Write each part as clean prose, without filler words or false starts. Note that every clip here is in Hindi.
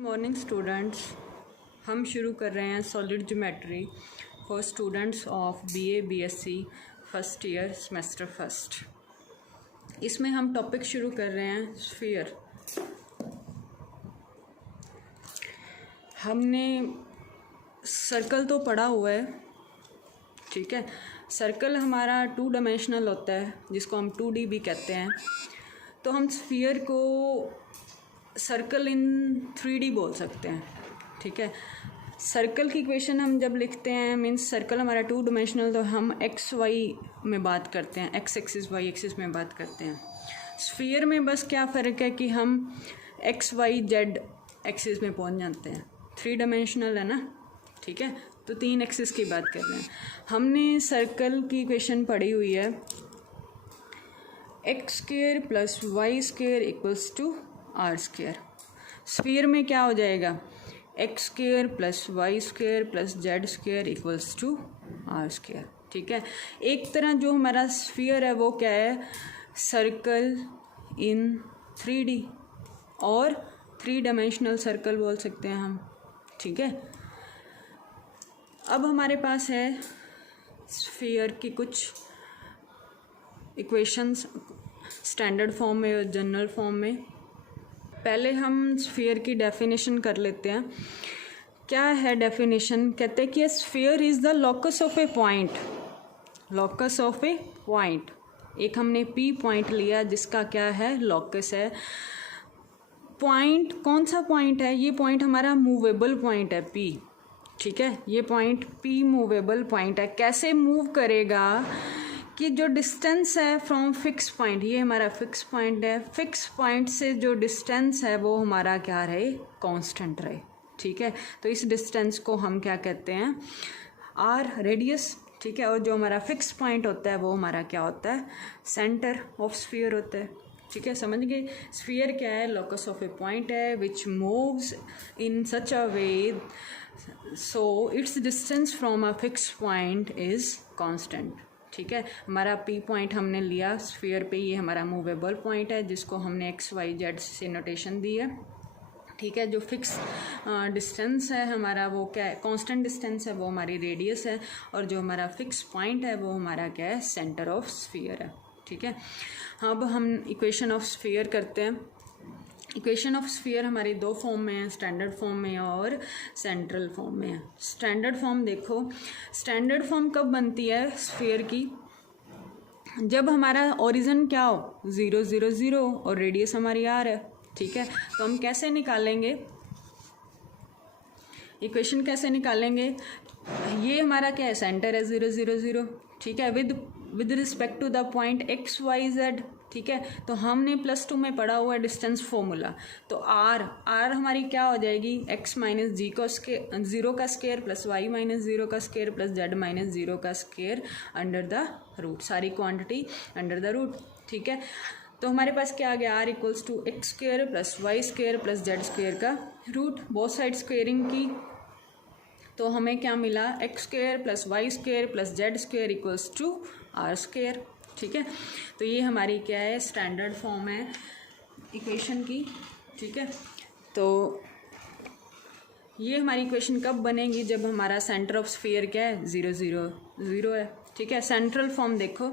मॉर्निंग स्टूडेंट्स, हम शुरू कर रहे हैं solid geometry for students of BA BSc first year semester first. इसमें हम टॉपिक शुरू कर रहे हैं स्फीयर। हमने सर्कल तो पढ़ा हुआ है, ठीक है। सर्कल हमारा 2 डायमेंशनल होता है जिसको हम 2D भी कहते हैं। तो हम स्फीयर को सर्कल इन 3D बोल सकते हैं, ठीक है। सर्कल की इक्वेशन हम जब लिखते हैं मीन्स सर्कल हमारा 2 डायमेंशनल, तो हम एक्स वाई में बात करते हैं, एक्स एक्सिस वाई एक्सिस में बात करते हैं। स्फीयर में बस क्या फ़र्क है कि हम एक्स वाई जेड एक्सिस में पहुंच जाते हैं। 3 डायमेंशनल है ना, ठीक है। तो 3 एक्सिस की बात कर रहे हैं। हमने सर्कल की इक्वेशन पढ़ी हुई है, x square plus y square equals to r square. Sphere में क्या हो जाएगा, x square plus y square plus z square equals to r square, ठीक है। एक तरह जो हमारा स्फीयर है वो क्या है, सर्कल इन 3D और 3 डायमेंशनल सर्कल बोल सकते हैं हम, ठीक है। अब हमारे पास है स्फीयर की कुछ इक्वेशंस स्टैंडर्ड फॉर्म में और जनरल फॉर्म में। पहले हम स्फीयर की डेफिनेशन कर लेते हैं। क्या है डेफिनेशन, कहते हैं कि sphere is the locus of A point, locus of A point. एक हमने P पॉइंट लिया जिसका क्या है, लोकस है। पॉइंट कौन सा पॉइंट है, ये पॉइंट हमारा मूवेबल पॉइंट है P, ठीक है। ये पॉइंट P मूवेबल पॉइंट है। कैसे मूव करेगा कि जो डिस्टेंस है फ्रॉम फिक्स पॉइंट, ये हमारा फिक्स पॉइंट है, फिक्स पॉइंट से जो डिस्टेंस है वो हमारा क्या रहे, कांस्टेंट रहे, ठीक है। तो इस डिस्टेंस को हम क्या कहते हैं, आर रेडियस, ठीक है। और जो हमारा फिक्स पॉइंट होता है वो हमारा क्या होता है, सेंटर ऑफ स्फीयर होता है, ठीक है। समझ गए। स्फीयर क्या है, लोकस ऑफ ए पॉइंट है विच moves in such a way so it's distance from a fix point is constant, ठीक है। हमारा P पॉइंट हमने लिया स्फीयर पे, ये हमारा मूवेबल पॉइंट है जिसको हमने एक्स वाई जेड से नोटेशन दी है, ठीक है। जो फिक्स डिस्टेंस है हमारा वो क्या है, कांस्टेंट डिस्टेंस है, वो हमारी रेडियस है। और जो हमारा फिक्स पॉइंट है वो हमारा क्या है, सेंटर ऑफ स्फीयर है, ठीक है। अब हम इक्वेशन ऑफ स्फीयर करते हैं। इक्वेशन ऑफ स्फीयर हमारी 2 फॉर्म में है, स्टैंडर्ड फॉर्म में और सेंट्रल फॉर्म में है। स्टैंडर्ड फॉर्म देखो, स्टैंडर्ड फॉर्म कब बनती है स्फीयर की, जब हमारा ओरिजिन क्या हो, 0 0 0 और रेडियस हमारी आर है, ठीक है। तो हम कैसे निकालेंगे इक्वेशन, कैसे निकालेंगे, ये हमारा क्या है, सेंटर है 0 0 0, ठीक है, with respect to the point x y z, ठीक है। तो हमने +2 में पढ़ा हुआ है डिस्टेंस फॉर्मूला। तो आर हमारी क्या हो जाएगी, x माइनस जी का स्क्वायर, 0 का स्क्वायर प्लस वाई माइनस 0 का स्क्वायर प्लस जेड माइनस 0 का स्क्वायर अंडर द रूट, सारी क्वांटिटी अंडर द रूट, ठीक है। तो हमारे पास क्या आ गया, r equals to x square plus y square plus z square का रूट, बोथ साइड स्क्वेयरिंग की। तो हमें क्या मिला, x square plus y square plus z square equals to r square, ठीक है। तो ये हमारी क्या है, स्टैंडर्ड फॉर्म है इक्वेशन की, ठीक है। तो ये हमारी इक्वेशन कब बनेगी, जब हमारा सेंटर ऑफ स्फीयर क्या है, 0 0 0 है, ठीक है। सेंट्रल फॉर्म देखो,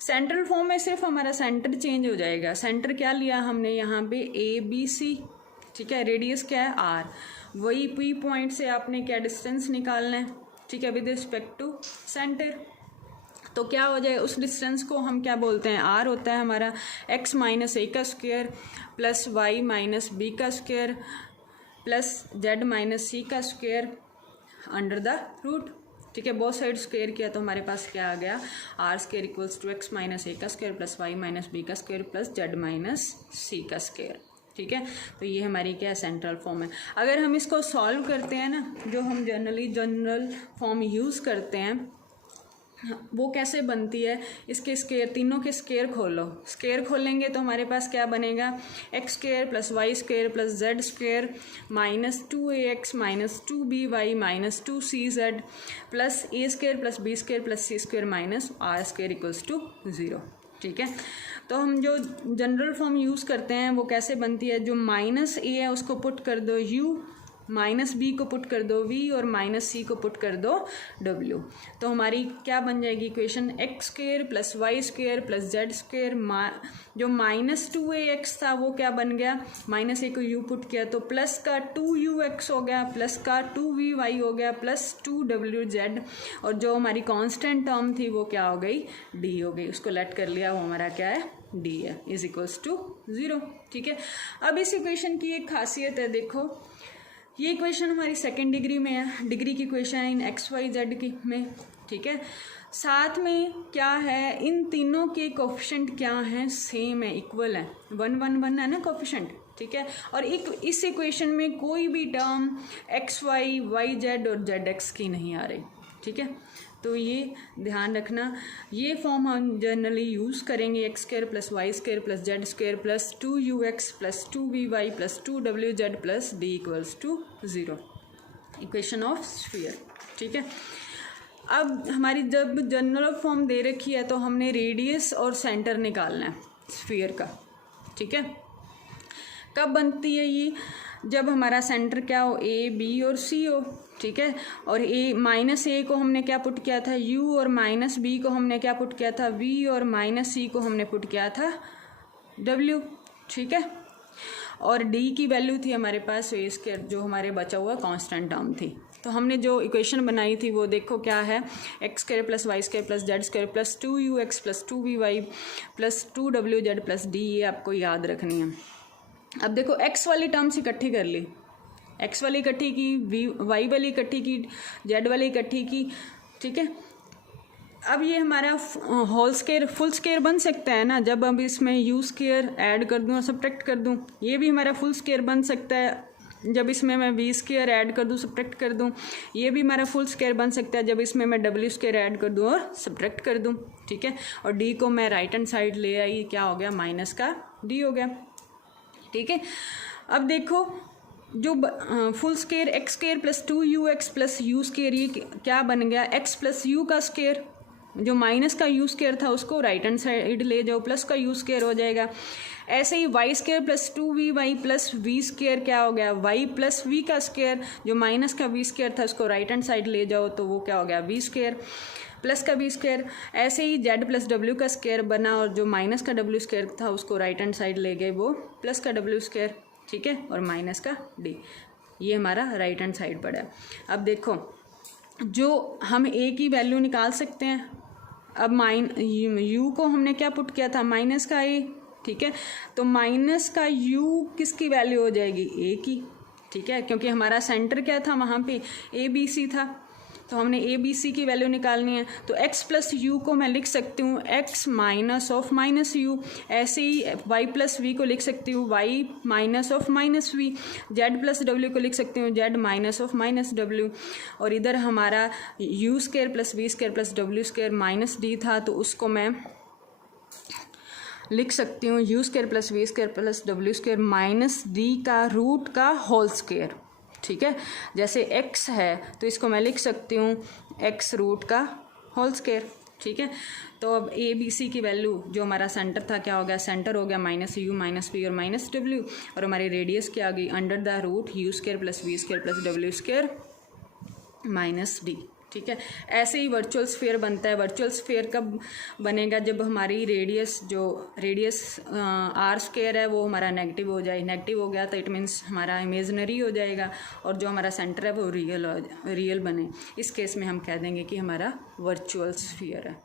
सेंट्रल फॉर्म में सिर्फ हमारा सेंटर चेंज हो जाएगा। सेंटर क्या लिया हमने यहाँ पे, ABC, ठीक है। रेडियस क्या है, आर। वही P पॉइंट से आपने क्या डिस्टेंस निकालना है, ठीक है, विद रिस्पेक्ट टू सेंटर। तो क्या हो जाए, उस डिस्टेंस को हम क्या बोलते हैं, आर होता है हमारा x माइनस ए का square plus Y minus B का स्क्वायर प्लस जेड माइनस सी का स्क्वायर अंडर द रूट, ठीक है। बहुत साइड स्क्वायर किया तो हमारे पास क्या आ गया, R square equals to X minus ए का square plus Y minus B का स्क्वायर प्लस जेड माइनस सी का स्क्वायर, ठीक है। तो ये हमारी क्या है, सेंट्रल फॉर्म है। अगर हम इसको सॉल्व करते हैं ना, जो हम जनरली जनरल फॉर्म यूज़ करते हैं वो कैसे बनती है, इसके स्क्वायर, तीनों के स्क्वायर खोलो, स्क्वायर खोलेंगे तो हमारे पास क्या बनेगा, x square plus y square plus z square minus 2ax minus 2by minus 2cz plus a square plus b square plus c square minus r square equals to 0, ठीक है। तो हम जो जनरल फॉर्म यूज़ करते हैं वो कैसे बनती है, जो माइनस ए है उसको पुट कर दो u, माइनस बी को पुट कर दो v और माइनस सी को पुट कर दो w। तो हमारी क्या बन जाएगी equation, x square plus y square plus z square, जो माइनस 2ax था वो क्या बन गया, माइनस ए को u पुट किया तो प्लस का 2ux हो गया, प्लस का 2vy हो गया, प्लस 2wz, और जो हमारी कांस्टेंट टर्म थी वो क्या हो गई, d हो गई। उसको लेट कर लिया, वो हमारा क्या है, d है, इज इक्वल्स टू 0। ठीक है। अब इस इक्वेशन की एक खासियत है, देखो ये इक्वेशन हमारी सेकेंड डिग्री में है, डिग्री की इक्वेशन है इन एक्स वाई जेड की में। ठीक है। साथ में क्या है, इन तीनों के कोफिशिएंट क्या हैं, सेम है, इक्वल है, 1 1 1 है ना कोफिशिएंट। ठीक है। और इस इक्वेशन में कोई भी term x y, y z और जेड एक्स की नहीं आ रही। ठीक है। तो ये ध्यान रखना, ये फॉर्म हम जनरली यूज़ करेंगे, x square plus y square plus z square plus 2ux plus 2vy plus 2wz plus d equals to 0, equation of sphere. ठीक है। अब हमारी जब जनरल फॉर्म दे रखी है तो हमने रेडियस और सेंटर निकालना है स्फीयर का। ठीक है। कब बनती है ये, जब हमारा सेंटर क्या हो, ए बी और सी हो। ठीक है। और माइनस ए को हमने क्या पुट किया था, u, और माइनस बी को हमने क्या पुट किया था, v, और माइनस सी को हमने पुट किया था w। ठीक है। और d की वैल्यू थी हमारे पास ए स्क्वायर, जो हमारे बचा हुआ कांस्टेंट टर्म थी। तो हमने जो इक्वेशन बनाई थी वो देखो क्या है, x square plus y square plus z square plus 2ux plus 2vy plus 2wz plus d, ये आपको याद रखनी है। अब देखो एक्स वाली टर्म्स इकट्ठी कर ली, एक्स वाली इकट्ठी की, वाई वाली इकट्ठी की, जेड वाली इकट्ठी की। ठीक है। अब ये हमारा होल स्क्वायर, फुल स्क्वायर बन सकता है ना, जब अब इसमें यू स्क्वायर ऐड कर दूँ और सब्ट्रैक्ट कर दूँ, ये भी हमारा फुल स्क्वायर बन सकता है जब इसमें मैं वी स्क्वायर ऐड कर दूँ सब्ट्रैक्ट कर दूँ, ये भी हमारा फुल स्क्वायर बन सकता है जब इसमें मैं डब्ल्यू स्क्वायर ऐड कर दूँ और सब्ट्रैक्ट कर दूँ। ठीक है। और डी को मैं राइट हैंड साइड ले आई, क्या हो गया, माइनस का डी हो गया। ठीक है। अब देखो जो full square x square plus 2ux plus you square, ये क्या बन गया, एक्स प्लस यू का स्क्वायर, जो माइनस का यू स्क्वायर था उसको राइट हैंड साइड ले जाओ, प्लस का यू स्क्वायर हो जाएगा। ऐसे ही Y square plus 2vy plus we square क्या हो गया, वाई प्लस वी का स्क्वायर, जो माइनस का वी स्क्वायर था उसको राइट हैंड साइड ले जाओ तो वो क्या हो गया, वी स्क्वायर प्लस का वी स्क्वायर। ऐसे ही जेड प्लस डब्ल्यू का स्क्वायर बना, और जो माइनस का डब्ल्यू स्क्वायर था उसको राइट हैंड साइड ले गए, वो प्लस का डब्ल्यू स्क्वायर। ठीक है। और माइनस का डी, ये हमारा राइट हैंड साइड पड़ा है। अब देखो जो हम ए की वैल्यू निकाल सकते हैं, अब यू को हमने क्या पुट किया था, माइनस का ए। ठीक है। तो माइनस का यू किसकी वैल्यू हो जाएगी, ए की। ठीक है। क्योंकि हमारा सेंटर क्या था वहाँ पे, ए बी सी था, तो हमने ए बी सी की वैल्यू निकालनी है। तो x प्लस यू को मैं लिख सकती हूँ x minus of minus you, ऐसे ही y प्लस वी को लिख सकती हूँ y minus of minus v, z plus डब्ल्यू को लिख सकती हूँ z minus of minus W. और इधर हमारा u square plus we square plus W square minus d था, तो उसको मैं लिख सकती हूँ यू square plus we square plus W square minus डी का रूट का होल स्क्वायर। ठीक है। जैसे x है तो इसको मैं लिख सकती हूँ x रूट का होल स्क्वायर। ठीक है। तो अब ए बी सी की वैल्यू, जो हमारा सेंटर था क्या हो गया, सेंटर हो गया माइनस यू माइनस वी और माइनस डब्ल्यू, और हमारी रेडियस क्या आ गई, under the root U square plus we square plus W square minus D. ठीक है। ऐसे ही वर्चुअल स्फीयर बनता है। वर्चुअल स्फीयर कब बनेगा, जब हमारी रेडियस आर स्क्वायर है वो हमारा नेगेटिव हो जाए, नेगेटिव हो गया तो इट मीन्स हमारा इमेजनरी हो जाएगा, और जो हमारा सेंटर है वो रियल बने। इस केस में हम कह देंगे कि हमारा वर्चुअल स्फीयर है।